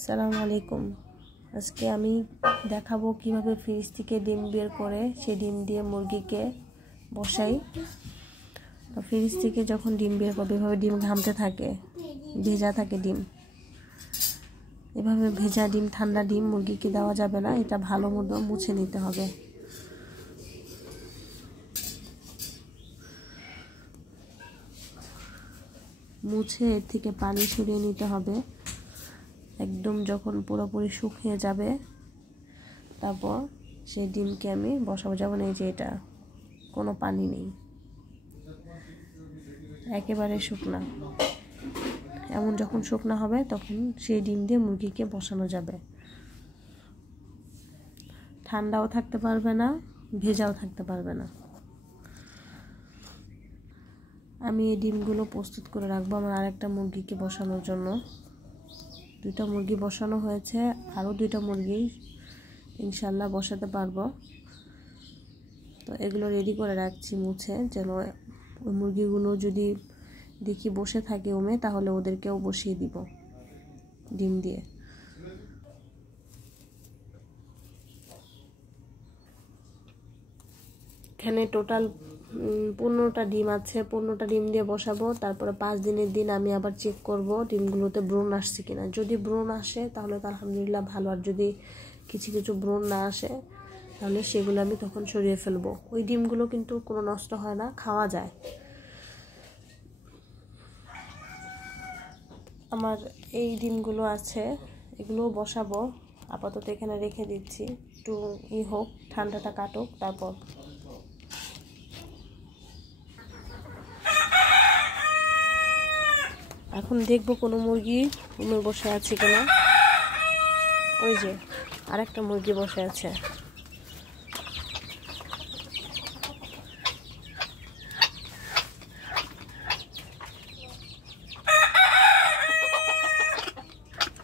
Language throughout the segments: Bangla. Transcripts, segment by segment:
আসসালামু আলাইকুম। আজকে আমি দেখাবো কিভাবে ফ্রিজ থেকে ডিম বের করে সেই ডিম দিয়ে মুরগিকে বসাই। তো ফ্রিজ থেকে যখন ডিম বের করবে এভাবে ডিম ঘামতে থাকে, ভেজা থাকে ডিম। এভাবে ভেজা ডিম, ঠান্ডা ডিম মুরগিকে দেওয়া যাবে না, এটা ভালো মতো মুছে নিতে হবে। মুছে এর থেকে পানি সরিয়ে নিতে হবে। একদম যখন পুরোপুরি শুকিয়ে যাবে তারপর সেই ডিমকে আমি বসাবো। যেমন এই যে এটা কোনো পানি নেই, একেবারে শুকনা। এমন যখন শুকনা হবে তখন সেই ডিম দিয়ে মুরগিকে বসানো যাবে। ঠান্ডাও থাকতে পারবে না, ভেজাও থাকতে পারবে না। আমি এই ডিমগুলো প্রস্তুত করে রাখবো আমার আরেকটা মুরগিকে বসানোর জন্য। দুইটা মুরগি বসানো হয়েছে, আরও দুইটা মুরগি ইনশাল্লাহ বসাতে পারবো। তো এগুলো রেডি করে রাখছি মুছে, যেন ওই মুরগিগুলো যদি দেখি বসে থাকে তাহলে ওদেরকেও বসিয়ে দিব ডিম দিয়ে। এখানে টোটাল 15টা ডিম আছে, 15টা ডিম দিয়ে বসাবো। তারপরে 5 দিনের দিন আমি আবার চেক করব ডিমগুলোতে ব্রণ আসছে কিনা। যদি ব্রণ আসে তাহলে তো আলহামদুলিল্লাহ ভালো, আর যদি কিছু কিছু ব্রণ না আসে তাহলে সেগুলো আমি তখন সরিয়ে ফেলবো। ওই ডিমগুলো কিন্তু কোনো নষ্ট হয় না, খাওয়া যায়। আমার এই ডিমগুলো আছে, এগুলোও বসাবো। আপাতত এখানে রেখে দিচ্ছি, একটু হোক, ঠান্ডাটা কাটুক। তারপর এখন দেখবো কোনো মুরগি বসে আছে কিনা। ওই যে আরেকটা মুরগি বসে আছে।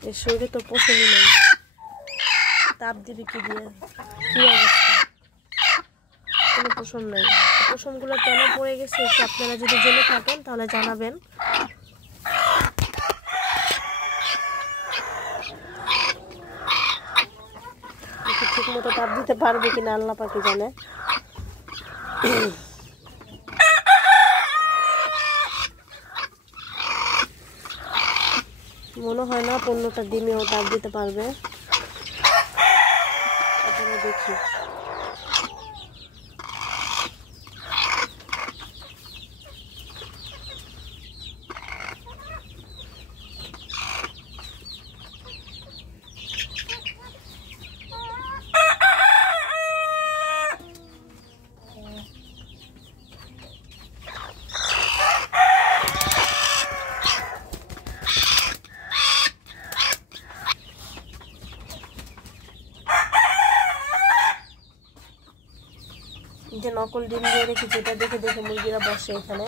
এর শরীরে তো পছন্দ নেই, তাপ দিবি কি দিয়ে? কি অবস্থা, কোনো পছন্দ নেই। পশমগুলো কেন পড়ে গেছে আপনারা যদি জেনে থাকেন তাহলে জানাবেন। ঠিক মতো তাপ দিতে পারবে কিনা আল্লাহ পাকি জানে। মনে হয় না 15টা ডিমেও তাপ দিতে পারবে। দেখি যে নকল ডিম দিয়ে রেখেছি, এটা দেখে দেখে মুরগিরা বসে এখানে।